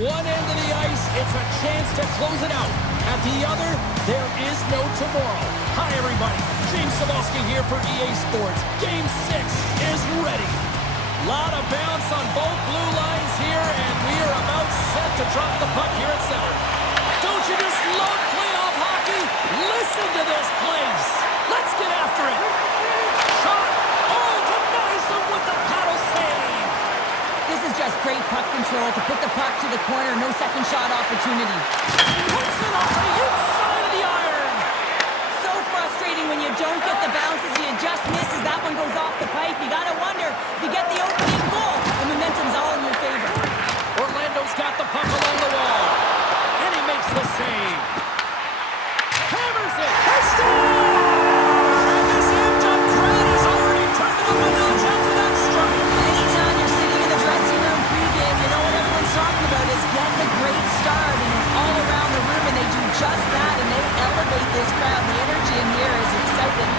one end of the ice, it's a chance to close it out. At the other, there is no tomorrow. Hi, everybody. James Cebulski here for EA Sports. Game 6 is ready. Lot of bounce on both blue lines here, and we are about set to drop the puck here at center. Don't you just love playoff hockey? Listen to this place. Let's get after it. Shot. Oh, denies him with the paddle save. This is just great puck control to put the puck to the corner. No second shot opportunity. Puts it off the inside of the iron. So frustrating when you don't get the bounces. You just misses. That one goes off the pipe. You got to wonder if you get the opening goal. The momentum's all in your favor. Orlando's got the puck along the wall. And he makes the save. Hammers it. Touchdown! And this amped-up crowd is already turning up a notch after that strike. Anytime you're sitting in the dressing room pregame, you know what everyone's talking about is getting a great start. And it's all around the room, and they do just that, and they elevate this crowd. The energy in here is exciting.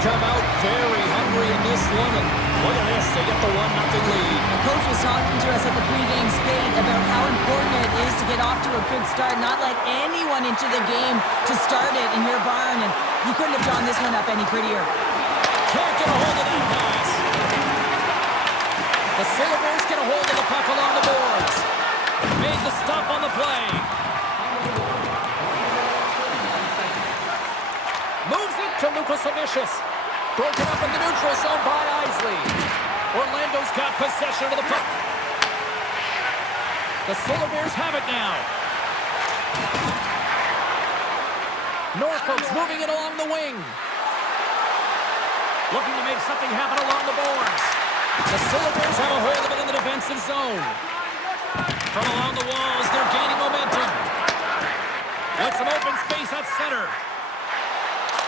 Come out very hungry in this one, and look at this, they get the 1-0 lead. The coach was talking to us at the pregame spate about how important it is to get off to a good start, not let anyone into the game to start it in your barn, and you couldn't have drawn this one up any prettier. Can't get a hold of that pass. The Sailors get a hold of the puck along the boards. Made the stop on the play. Moves it to Lukosevicius. Broken up in the neutral zone by Isley. Orlando's got possession of the puck. The Solar Bears have it now. Norfolk's moving it along the wing. Looking to make something happen along the boards. The Solar Bears have a hold of it in the defensive zone. From along the walls, they're gaining momentum. With some open space at center.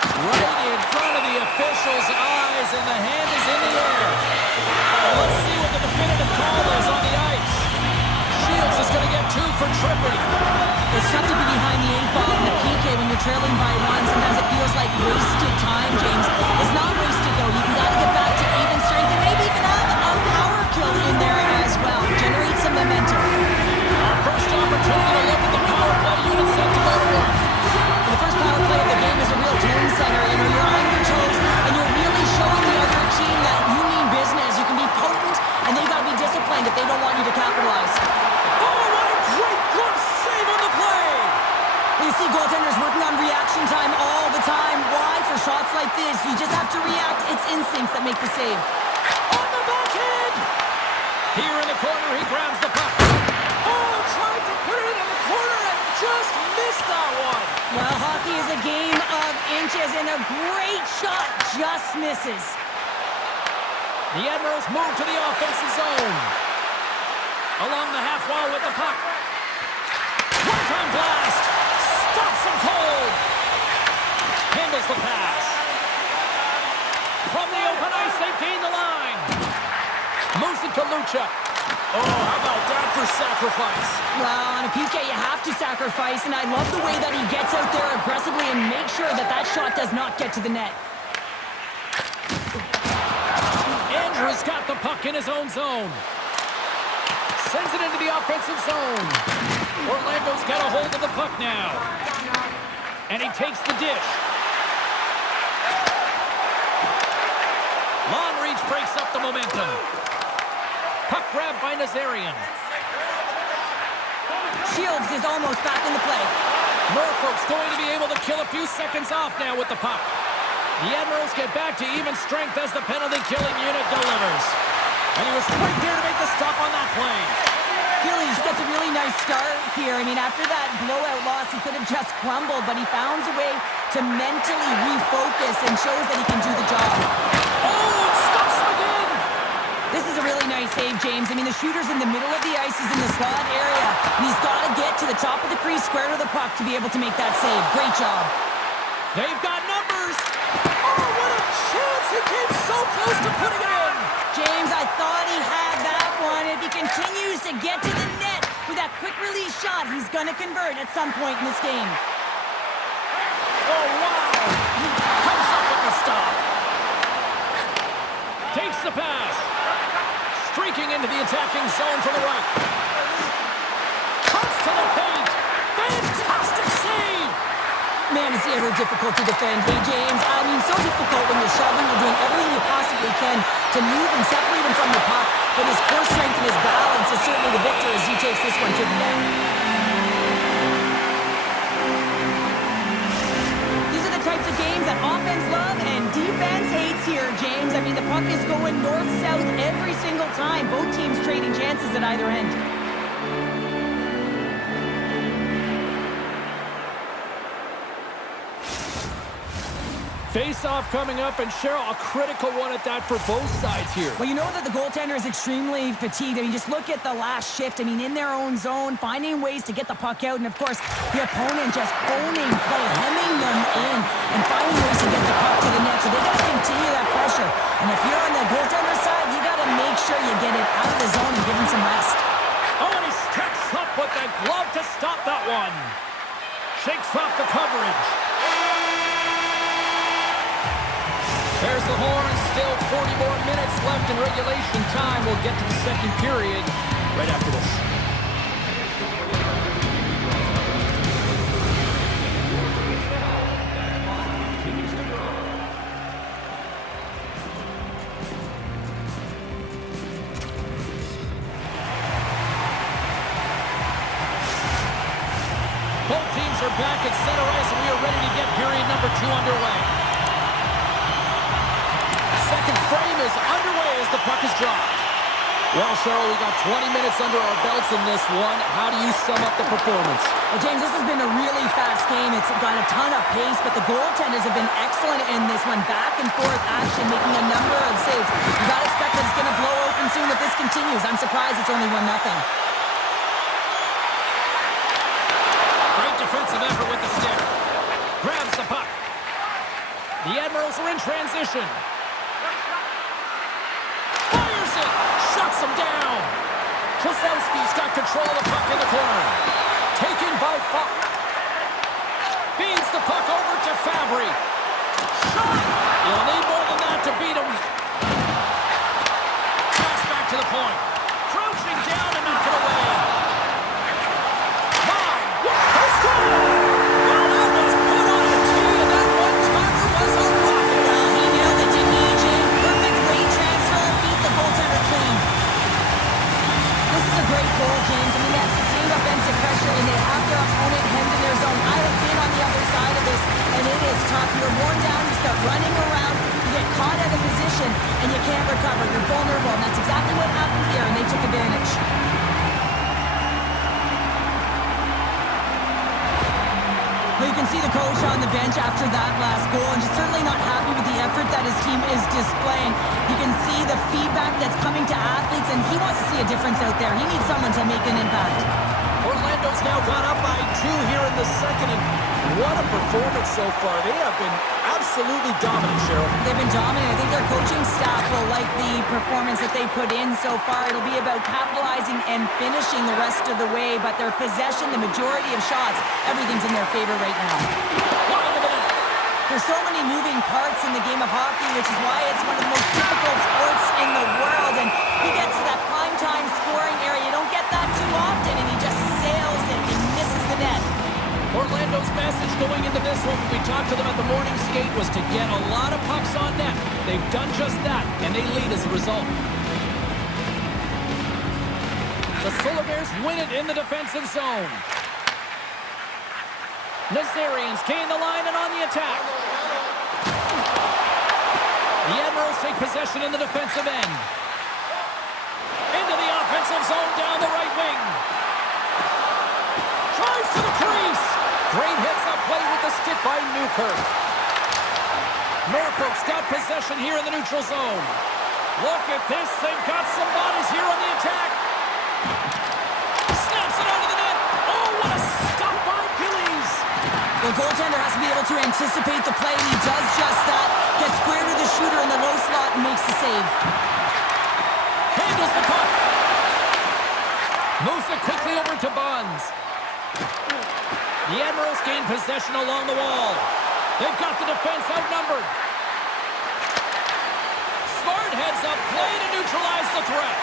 Right in front of the official's eyes, and the hand is in the air. Well, let's see what the definitive call is on the ice. Shields is going to get 2 for tripping. It's tough to be behind the 8-ball in the PK when you're trailing by 1. Sometimes it feels like wasted time, James. It's not wasted, though. You got to get back to even strength and maybe even have a power kill in there as well. Generate some momentum. Our first opportunity to look at the power play unit set to go to work. The first power play of the game is a real tone setter. You know, you're on your toes, and you're really showing the other team that you mean business. You can be potent, and they've got to be disciplined if they don't want you to capitalize. Oh, what a great glove save on the play! You see goaltenders working on reaction time all the time. Why? For shots like this, you just have to react. It's instincts that make the save. On the backhand! Here in the corner, he grabs the puck. Oh, tried to put it in the corner and just missed that one. Well, hockey is a game of inches, and a great shot just misses. The Admirals move to the offensive zone. Along the half wall with the puck. One-time blast. Stops him cold. Handles the pass. From the open ice, they gain the line. Moves it to Lucha. Oh, how about that for sacrifice? Well, on a PK, you have to sacrifice, and I love the way that he gets out there aggressively and makes sure that that shot does not get to the net. Andrews got the puck in his own zone. Sends it into the offensive zone. Orlando's got a hold of the puck now. And he takes the dish. Long reach breaks up the momentum. Puck grab by Nazarian. Shields is almost back in the play. Norfolk's going to be able to kill a few seconds off now with the puck. The Admirals get back to even strength as the penalty-killing unit delivers. And he was right there to make the stop on that play. Gillies gets a really nice start here. I mean, after that blowout loss, he could have just crumbled, but he found a way to mentally refocus and shows that he can do the job. Oh, it stops him again! This is a really nice save, James. I mean, the shooter's in the middle of the ice. He's in the slot area, and he's got to get to the top of the crease, square to the puck, to be able to make that save. Great job. They've got numbers. Oh, what a chance! He came so close to putting it in. James, I thought he had that one. If he continues to get to the net, with that quick release shot he's going to convert at some point in this game. Oh, wow! Comes up with the stop. Takes the pass. Streaking into the attacking zone from the right. Cuts to the paint. Fantastic save! Man, is he ever difficult to defend. Hey, James, I mean, so difficult when you're shoving, you're doing everything you possibly can to move and separate him from the puck, but his core strength and his balance is certainly the victor as he takes this one to the net. These are the types of games that offense love and defense hates here, James. I mean, the puck is going north-south every single time. Both teams trading chances at either end. Face-off coming up, and Cheryl, a critical one at that for both sides here. Well, you know that the goaltender is extremely fatigued. I mean, just look at the last shift. I mean, in their own zone, finding ways to get the puck out, and of course, the opponent just owning play, hemming them in, and finding ways to get the puck to the net. So they got to continue that pressure. And if you're on the goaltender side, you got to make sure you get it out of the zone and give him some rest. Oh, and he steps up with that glove to stop that one. Shakes off the coverage. There's the horn. Still 40 more minutes left in regulation time. We'll get to the second period right after this. Both teams are back at center ice, and we are ready to get period number 2 underway. Second frame is underway as the puck is dropped. Well, Cheryl, we got 20 minutes under our belts in this one. How do you sum up the performance? Well, James, this has been a really fast game. It's got a ton of pace, but the goaltenders have been excellent in this one. Back and forth action, making a number of saves. You got to expect that it's going to blow open soon if this continues. I'm surprised it's only 1-0. Great defensive effort with the stick. Grabs the puck. The Admirals are in transition. Fires it. Shuts him down. Krasowski's got control of the puck in the corner. Taken by Fabbri. Feeds the puck over to Fabbri. Shot. You'll need more than that to beat him. Pass back to the point. Crouching down and knock it away. Let's go! Well, that was put on a tee, and that one-timer was a rocket. He nailed it, didn't he, Jim? Perfect weight transfer, beat the goaltender clean. This is a great goal, James. I mean, that's sustained offensive pressure, and they have their opponent hemmed in their zone. I have been on the other side of this, and it is tough. You're worn down, you start running around, you get caught out of position, and you can't recover. You're vulnerable, and that's exactly what happened here, and they took advantage. Well, you can see the coach on the bench after that last goal, and just certainly not happy with the effort that his team is displaying. You can see the feedback that's coming to athletes, and he wants to see a difference out there. He needs someone to make an impact. Orlando's now gone up by 2 here in the second, and what a performance so far. They have been absolutely dominant, Cheryl. They've been dominant. I think their coaching staff will like the performance that they put in so far. It'll be about capitalizing and finishing the rest of the way, but their possession, the majority of shots, everything's in their favor right now. There's so many moving parts in the game of hockey, which is why it's one of the most difficult sports in the world, and he gets to that prime-time scoring area. You don't get that too often, and he just sails it and misses the net. Orlando's message going into this one, when we talked to them at the morning skate, was to get a lot of pucks on net. They've done just that, and they lead as a result. The Solar Bears win it in the defensive zone. Nazarians gain the line and on the attack. The Admirals take possession in the defensive end. Into the offensive zone down the right wing. Drives to the crease. Great hits up play with the stick by Newkirk. Norfolk's got possession here in the neutral zone. Look at this. They've got some bodies here on the attack. Snaps it onto the net. Oh, what a stop by Gillies. The goaltender has to be able to anticipate the play, and he does just that. Gets square to the shooter in the low slot and makes the save. Handles the puck. Moves it quickly over to Buns. The Admirals gain possession along the wall. They've got the defense outnumbered. Smart heads up play to neutralize the threat.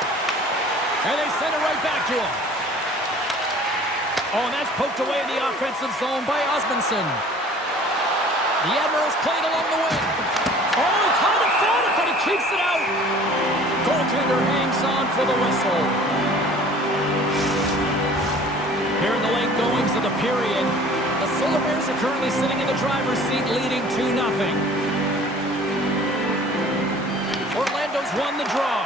And they send it right back to him. Oh, and that's poked away in the offensive zone by Osmundson. The Admirals played along the wing. Oh, he kind of fought it, but he keeps it out. Goaltender hangs on for the whistle. Here in the late goings of the period, the Solar Bears are currently sitting in the driver's seat, leading 2-0. Orlando's won the draw.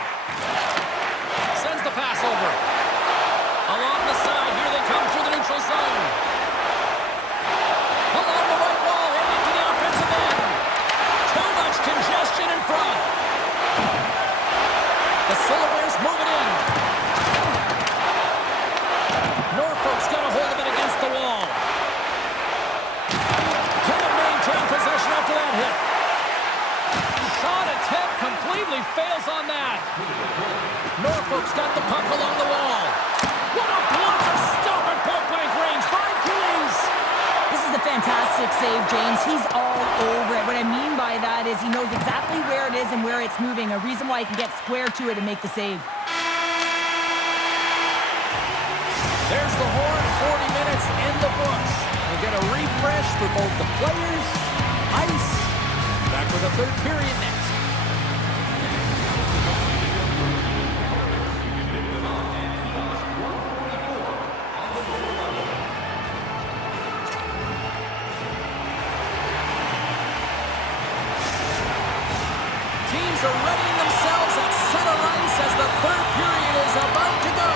Sends the pass over. Along the side, here they come through the neutral zone. Along the right wall, and into the offensive end. Too much congestion in front. The Solar Bears move it in. Norfolk's got a hold of it against the wall. Can't maintain possession after that hit. Shot attempt completely fails on that. Norfolk's got the puck along the wall. What a block to stop at point-blank range by Keys. This is a fantastic save, James. He's all over it. What I mean by that is he knows exactly where it is and where it's moving. A reason why he can get square to it and make the save. There's the horn, 40 minutes in the books. We'll get a refresh for both the players, ice. Back with the third period next. Teams are readying themselves at center ice as the third period is about to go.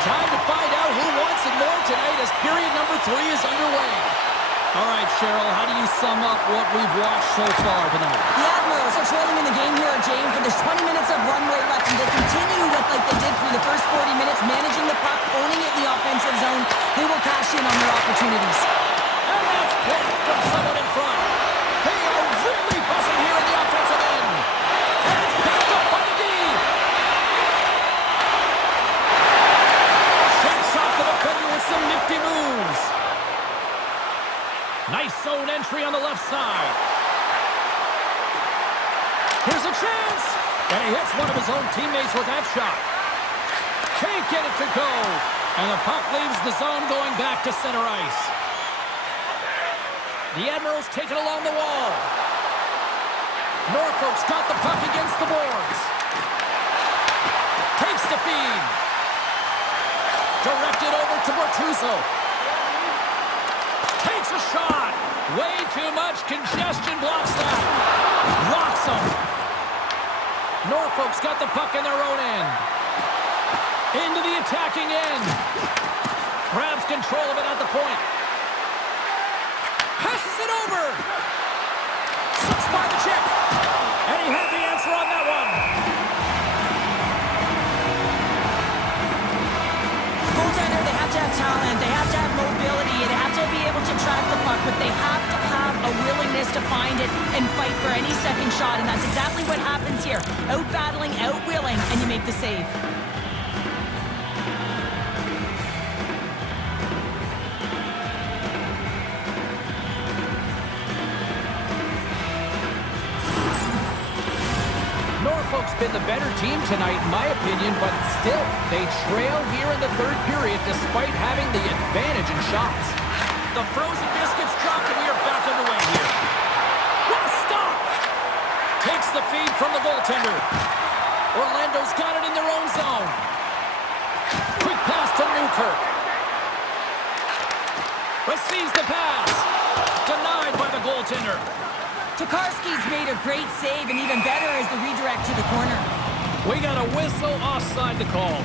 Time to find out who wants it more tonight as period number 3 is underway. All right, Cheryl, how do you sum up what we've watched so far tonight? The Admirals are trailing in the game here, James, but there's 20 minutes of runway left, and they continue with like they did through the first 40 minutes, managing the puck, owning it in the offensive zone. They will cash in on their opportunities. And that's picked from someone in front. They are really buzzing here in the offensive end. And it's picked up by the D. Shakes off the defender with some nifty moves. Nice zone entry on the left side. Here's a chance. And he hits one of his own teammates with that shot. Can't get it to go. And the puck leaves the zone going back to center ice. The Admirals take it along the wall. Norfolk's got the puck against the boards. Takes the feed. Directed over to Bortuzzo. Takes a shot. Way too much congestion blocks that. Rocks him. Norfolk's got the puck in their own end. Into the attacking end. Grabs control of it at the point. Passes it over. Slips by the chip. And he had the answer on that one. Goaltender, they have to have talent. They have to have mobility. They have to be able to track the puck, but they have to have a willingness to find it and fight for any second shot. And that's exactly what happens here. Out-battling, out-willing, and you make the save. Norfolk's been the better team tonight, in my opinion, but still, they trail here in the third period despite having the advantage in shots. The frozen biscuits dropped, and we are back underway here. What a stop! Takes the feed from the goaltender. Orlando's got it in their own zone. Quick pass to Newkirk. Receives the pass. Denied by the goaltender. Tokarski's made a great save, and even better is the redirect to the corner. We got a whistle offside the call.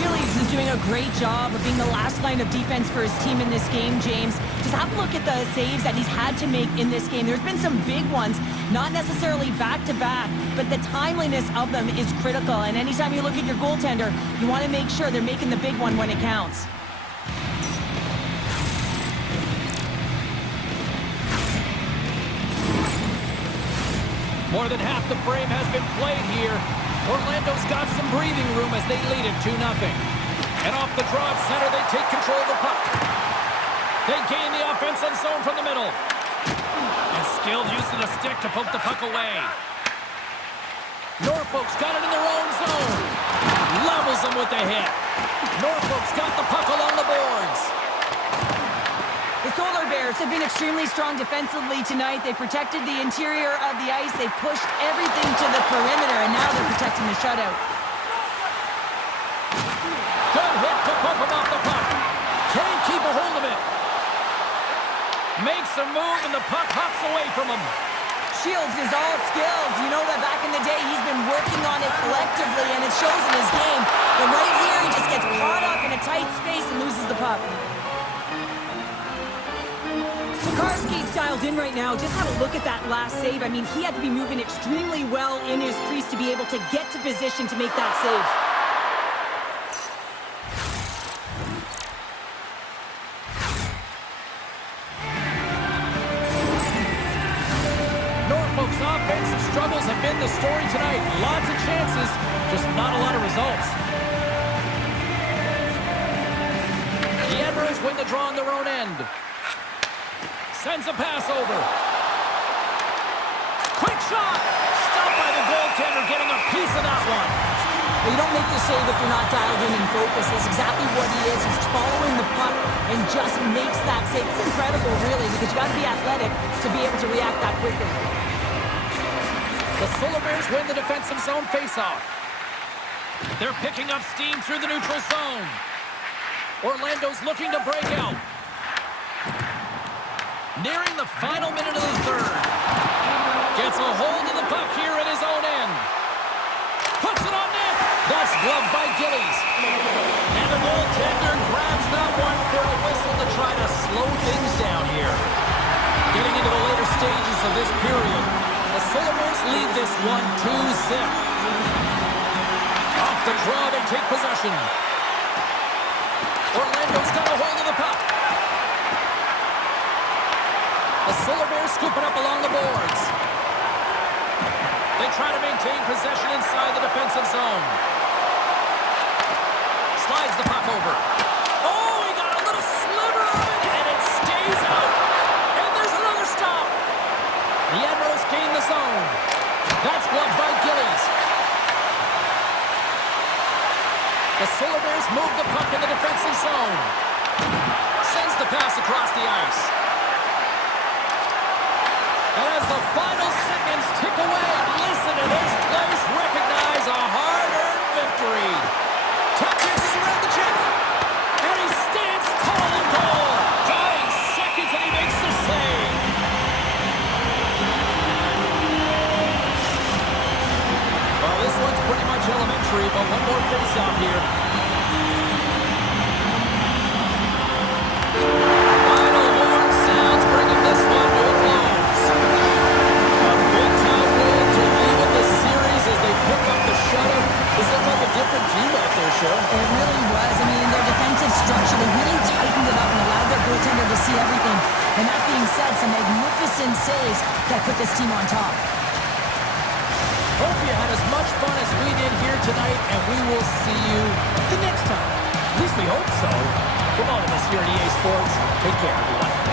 Phillies is doing a great job of being the last line of defense for his team in this game, James. Just have a look at the saves that he's had to make in this game. There's been some big ones, not necessarily back-to-back, but the timeliness of them is critical. And anytime you look at your goaltender, you want to make sure they're making the big one when it counts. More than half the frame has been played here. Orlando's got some breathing room as they lead it 2-0. And off the draw at center, they take control of the puck. They gain the offensive zone from the middle. And skilled use of the stick to poke the puck away. Norfolk's got it in their own zone. Levels them with the hit. Norfolk's got the puck along the boards. The Solar Bears have been extremely strong defensively tonight. They protected the interior of the ice. They pushed everything to the perimeter, and now they're protecting the shutout. Good hit to pump him off the puck. Can't keep a hold of it. Makes a move, and the puck hops away from him. Shields is all skills. You know that back in the day, he's been working on it collectively, and it shows in his game. But right here, he just gets caught up in a tight space and loses the puck. Karski's dialed in right now. Just have a look at that last save. I mean, he had to be moving extremely well in his crease to be able to get to position to make that save. Norfolk's offensive struggles have been the story tonight. Lots of chances, just not a lot of results. The Admirals win the draw on their own end. Sends a pass over. Quick shot! Stopped by the goaltender, getting a piece of that one. Well, you don't make the save if you're not dialed in and focused. That's exactly what he is. He's following the puck and just makes that save. It's incredible, really, because you got to be athletic to be able to react that quickly. The Solar Bears win the defensive zone faceoff. They're picking up steam through the neutral zone. Orlando's looking to break out. Nearing the final minute of the third. Gets a hold of the puck here at his own end. Puts it on net. That's gloved by Gillies. And the goaltender grabs that one for a whistle to try to slow things down here. Getting into the later stages of this period, the Solar Bears lead this one 2-0. Off the draw, they take possession. Orlando's got a hold of the puck. The Solar Bears scoop it up along the boards. They try to maintain possession inside the defensive zone. Slides the puck over. Oh, he got a little sliver of it, and it stays out. And there's another stop. The Admirals gain the zone. That's gloved by Gillies. The Solar Bears move the puck in the defensive zone. Sends the pass across the ice. And as the final seconds tick away, listen to this place recognize a hard-earned victory. Touches around the check. And he stands tall and goal. 5 seconds and he makes the save. Well, this one's pretty much elementary, but one more face-off here. Final horn sounds, bringing this one to a close. A big-time win to even the series as they pick up the shutout. This looked like a different team out there, Show. It really was. I mean, their defensive structure, they really tightened it up and allowed their goaltender to see everything. And that being said, some magnificent saves that put this team on top. Hope you had as much fun as we did here tonight, and we will see you the next time. At least we hope so. From all of us here at EA Sports, take care, everyone.